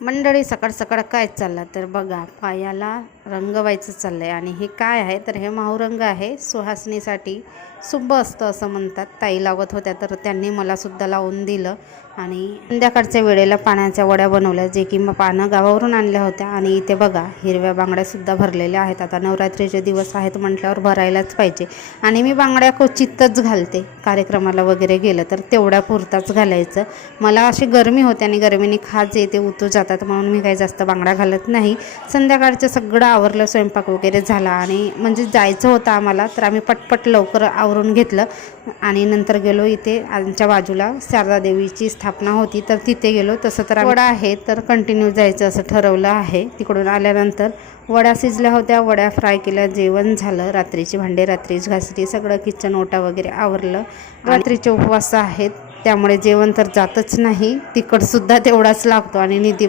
मंडळी सकाळ सकाळ काय चाललं तर बघा, पायाला रंग व्हायचं चाललं आहे. आणि हे काय आहे तर हे माहूरंग आहे. सुहासनीसाठी शुभ असतं असं म्हणतात. ताई लावत होत्या तर त्यांनी मलासुद्धा लावून दिलं. आणि संध्याकाळच्या वेळेला पाण्याच्या वड्या बनवल्या, जे की मग पानं गावावरून आणल्या होत्या. आणि इथे बघा हिरव्या बांगड्यासुद्धा भरलेल्या आहेत. आता नवरात्रीचे दिवस आहेत म्हटल्यावर भरायलाच पाहिजे. आणि मी बांगड्या क्वचितच घालते, कार्यक्रमाला वगैरे गेलं तर तेवढ्या पुरताच घालायचं. मला अशी गरमी होते आणि गरमीने खाज येते, उतू जातात, म्हणून मी काही जास्त बांगड्या घालत नाही. संध्याकाळचं सगळं आवरलं, स्वयंपाक वगैरे झाला आणि म्हणजे जायचं होतं आम्हाला, तर आम्ही पटपट लवकर आवरून घेतलं. आणि नंतर गेलो, इथे आमच्या बाजूला शारदा देवीची स्थापना होती तर तिथे गेलो. तसं तर वडा आहे तर कंटिन्यू जायचं असं ठरवलं आहे. तिकडून आल्यानंतर वड्या शिजल्या होत्या, वड्या फ्राय केल्या, जेवण झालं, रात्रीची भांडे रात्रीच घासली, सगळं किचन ओटा वगैरे आवरलं. रात्रीचे उपवास आहेत त्यामुळे जेवण तर जातच नाही, तिखटसुद्धा तेवढाच लागतो. आणि निधी